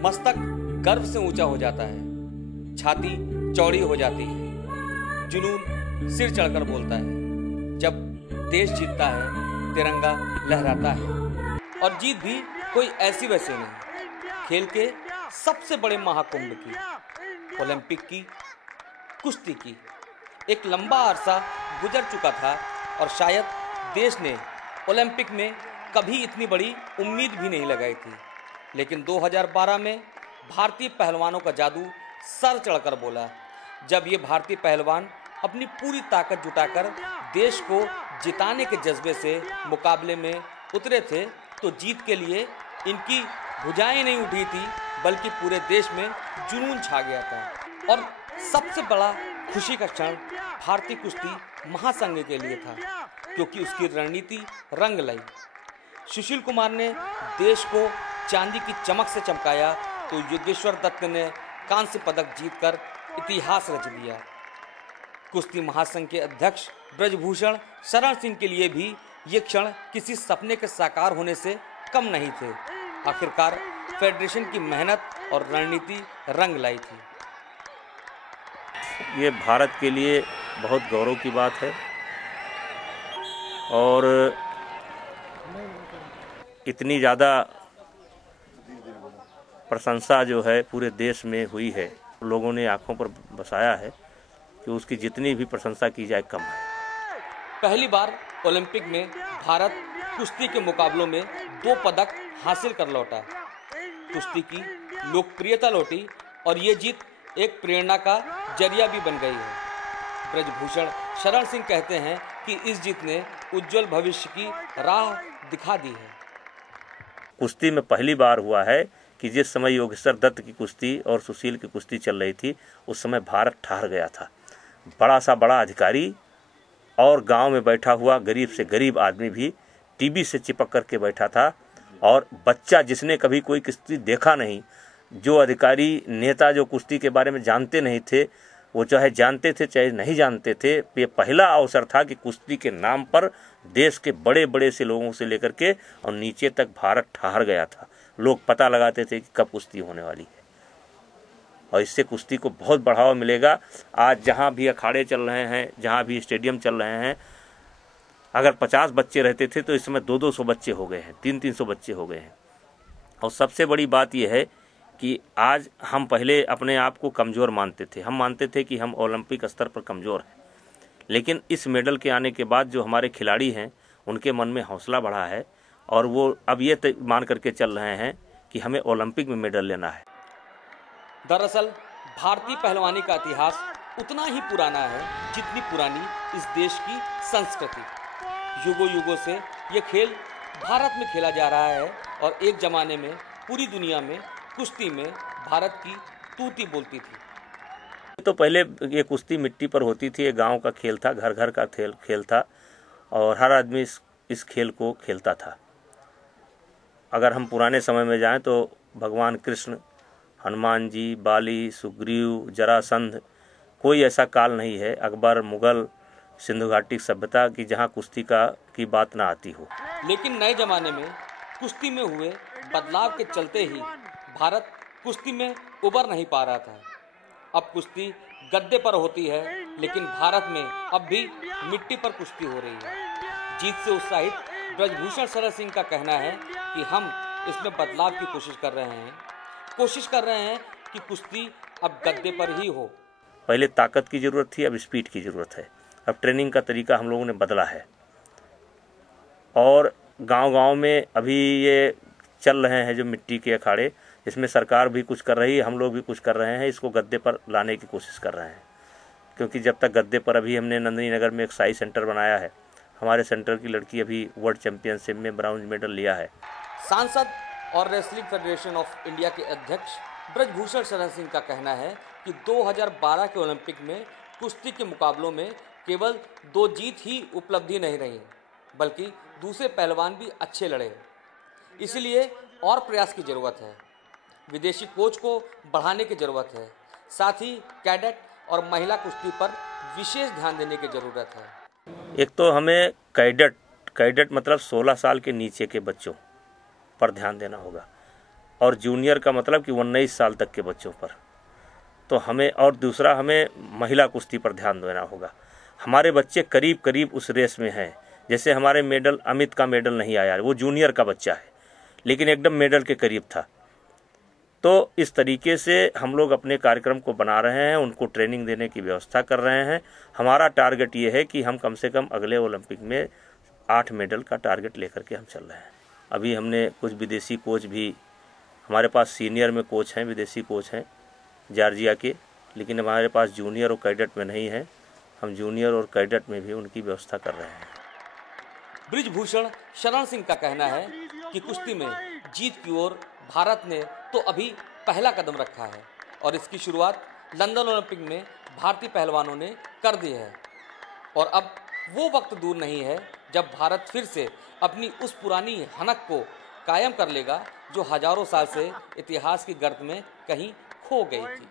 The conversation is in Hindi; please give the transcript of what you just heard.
मस्तक गर्व से ऊंचा हो जाता है, छाती चौड़ी हो जाती है, जुनून सिर चढ़कर बोलता है। जब देश जीतता है, तिरंगा लहराता है। और जीत भी कोई ऐसी वैसी नहीं, खेल के सबसे बड़े महाकुंभ की, ओलंपिक की, कुश्ती की। एक लंबा अरसा गुजर चुका था और शायद देश ने ओलंपिक में कभी इतनी बड़ी उम्मीद भी नहीं लगाई थी। लेकिन 2012 में भारतीय पहलवानों का जादू सर चढ़कर बोला। जब ये भारतीय पहलवान अपनी पूरी ताकत जुटाकर देश को जिताने के जज्बे से मुकाबले में उतरे थे, तो जीत के लिए इनकी भुजाएं नहीं उठी थी, बल्कि पूरे देश में जुनून छा गया था। और सबसे बड़ा खुशी का क्षण भारतीय कुश्ती महासंघ के लिए था, क्योंकि उसकी रणनीति रंग लाई। सुशील कुमार ने देश को चांदी की चमक से चमकाया, तो योगेश्वर दत्त ने कांस्य पदक जीतकर इतिहास रच दिया। कुश्ती महासंघ के अध्यक्ष ब्रजभूषण शरण सिंह के लिए भी ये क्षण किसी सपने के साकार होने से कम नहीं थे। आखिरकार फेडरेशन की मेहनत और रणनीति रंग लाई थी। ये भारत के लिए बहुत गौरव की बात है और इतनी ज़्यादा प्रशंसा जो है पूरे देश में हुई है, लोगों ने आंखों पर बसाया है कि उसकी जितनी भी प्रशंसा की जाए कम है। पहली बार ओलंपिक में भारत कुश्ती के मुकाबलों में 2 पदक हासिल कर लौटा। कुश्ती की लोकप्रियता लौटी और ये जीत एक प्रेरणा का जरिया भी बन गई है। ब्रजभूषण शरण सिंह कहते हैं कि इस जीत ने उज्जवल भविष्य की राह दिखा दी है। कुश्ती में पहली बार हुआ है कि जिस समय योगेश्वर दत्त की कुश्ती और सुशील की कुश्ती चल रही थी, उस समय भारत ठहर गया था। बड़ा सा बड़ा अधिकारी और गांव में बैठा हुआ गरीब से गरीब आदमी भी टीवी से चिपक करके बैठा था, और बच्चा जिसने कभी कोई कुश्ती देखा नहीं, जो अधिकारी नेता जो कुश्ती के बारे में जानते नहीं थे, वो चाहे जानते थे चाहे नहीं जानते थे, ये पहला अवसर था कि कुश्ती के नाम पर देश के बड़े बड़े से लोगों से लेकर के और नीचे तक भारत ठहर गया था। लोग पता लगाते थे कि कब कुश्ती होने वाली है, और इससे कुश्ती को बहुत बढ़ावा मिलेगा। आज जहाँ भी अखाड़े चल रहे हैं, जहाँ भी स्टेडियम चल रहे हैं, अगर 50 बच्चे रहते थे तो इस समय 200-200 बच्चे हो गए हैं, 300-300 बच्चे हो गए हैं। और सबसे बड़ी बात यह है कि आज हम पहले अपने आप को कमज़ोर मानते थे, हम मानते थे कि हम ओलंपिक स्तर पर कमज़ोर हैं, लेकिन इस मेडल के आने के बाद जो हमारे खिलाड़ी हैं उनके मन में हौसला बढ़ा है, और वो अब ये मान करके चल रहे हैं कि हमें ओलंपिक में मेडल लेना है। दरअसल भारतीय पहलवानी का इतिहास उतना ही पुराना है जितनी पुरानी इस देश की संस्कृति। युगों युगों से ये खेल भारत में खेला जा रहा है, और एक ज़माने में पूरी दुनिया में कुश्ती में भारत की तूती बोलती थी। तो पहले ये कुश्ती मिट्टी पर होती थी, ये गांव का खेल था, घर घर का खेल था, और हर आदमी इस खेल को खेलता था। अगर हम पुराने समय में जाएं तो भगवान कृष्ण, हनुमान जी, बाली, सुग्रीव, जरासंध, कोई ऐसा काल नहीं है, अकबर, मुगल, सिंधु घाटी सभ्यता की, जहां कुश्ती की बात ना आती हो। लेकिन नए जमाने में कुश्ती में हुए बदलाव के चलते ही भारत कुश्ती में उबर नहीं पा रहा था। अब कुश्ती गद्दे पर होती है, लेकिन भारत में अब भी मिट्टी पर कुश्ती हो रही है। जीत से उत्साहित ब्रजभूषण शरण सिंह का कहना है कि हम इसमें बदलाव की कोशिश कर रहे हैं कि कुश्ती अब गद्दे पर ही हो। पहले ताकत की ज़रूरत थी, अब स्पीड की ज़रूरत है। अब ट्रेनिंग का तरीका हम लोगों ने बदला है, और गांव-गांव में अभी ये चल रहे हैं जो मिट्टी के अखाड़े, इसमें सरकार भी कुछ कर रही है, हम लोग भी कुछ कर रहे हैं, इसको गद्दे पर लाने की कोशिश कर रहे हैं। क्योंकि जब तक गद्दे पर, अभी हमने नंदिनी नगर में एक साई सेंटर बनाया है, हमारे सेंटर की लड़की अभी वर्ल्ड चैंपियनशिप में ब्राउन मेडल लिया है। सांसद और रेसलिंग फेडरेशन ऑफ इंडिया के अध्यक्ष ब्रजभूषण शरण सिंह का कहना है कि 2012 के ओलंपिक में कुश्ती के मुकाबलों में केवल 2 जीत ही उपलब्धि नहीं रही, बल्कि दूसरे पहलवान भी अच्छे लड़े। इसलिए और प्रयास की ज़रूरत है, विदेशी कोच को बढ़ाने की ज़रूरत है, साथ ही कैडेट और महिला कुश्ती पर विशेष ध्यान देने की ज़रूरत है। एक तो हमें कैडेट मतलब 16 साल के नीचे के बच्चों पर ध्यान देना होगा। और जूनियर का मतलब कि 19 साल तक के बच्चों पर। तो हमें, और दूसरा हमें महिला कुश्ती पर ध्यान देना होगा। हमारे बच्चे करीब करीब उस रेस में हैं। जैसे हमारे मेडल, अमित का मेडल नहीं आया, वो जूनियर का बच्चा है लेकिन एकदम मेडल के करीब था। तो इस तरीके से हम लोग अपने कार्यक्रम को बना रहे हैं, उनको ट्रेनिंग देने की व्यवस्था कर रहे हैं। हमारा टारगेट ये है कि हम कम से कम अगले ओलंपिक में 8 मेडल का टारगेट लेकर के हम चल रहे हैं। अभी हमने कुछ विदेशी कोच भी, हमारे पास सीनियर में कोच हैं, विदेशी कोच हैं जॉर्जिया के, लेकिन हमारे पास जूनियर और कैडेट में नहीं है। हम जूनियर और कैडेट में भी उनकी व्यवस्था कर रहे हैं। ब्रिजभूषण शरण सिंह का कहना है कि कुश्ती में जीत की ओर भारत ने तो अभी पहला कदम रखा है और इसकी शुरुआत लंदन ओलंपिक में भारतीय पहलवानों ने कर दी है और अब वो वक्त दूर नहीं है जब भारत फिर से अपनी उस पुरानी हनक को कायम कर लेगा जो हजारों साल से इतिहास की गर्त में कहीं खो गई थी।